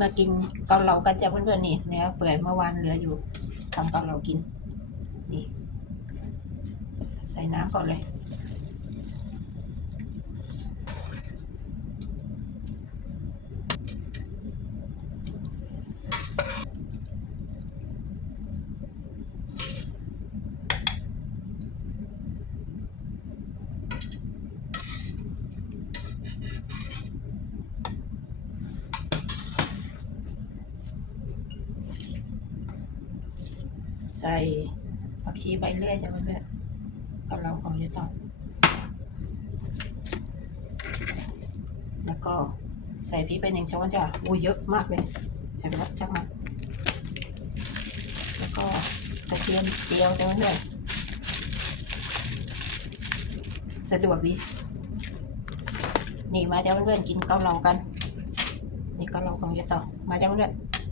มากินเกาเหลากันจ้ะเพื่อนๆนี่เนื้อเปื่อยเมื่อวานเหลืออยู่ทำเกาเหลากินนี่ใส่น้ำก่อนเลยใส่ผักชีใบเลื่อยจ้ะเพื่อนๆเกาเหลาของยายต่อแล้วก็ใส่พริกไป1 ช้อนจ้ะอู้เยอะมากเลยใส่ไปแล้วชักมาแล้วก็กระเทียมเจียวจ้ะเพื่อนๆสะดวกดีนี่มาจ้ะเพื่อนๆกินเกาเหลากันนี่เกาเหลาของยายต่อมาจ้ะเพื่อนๆ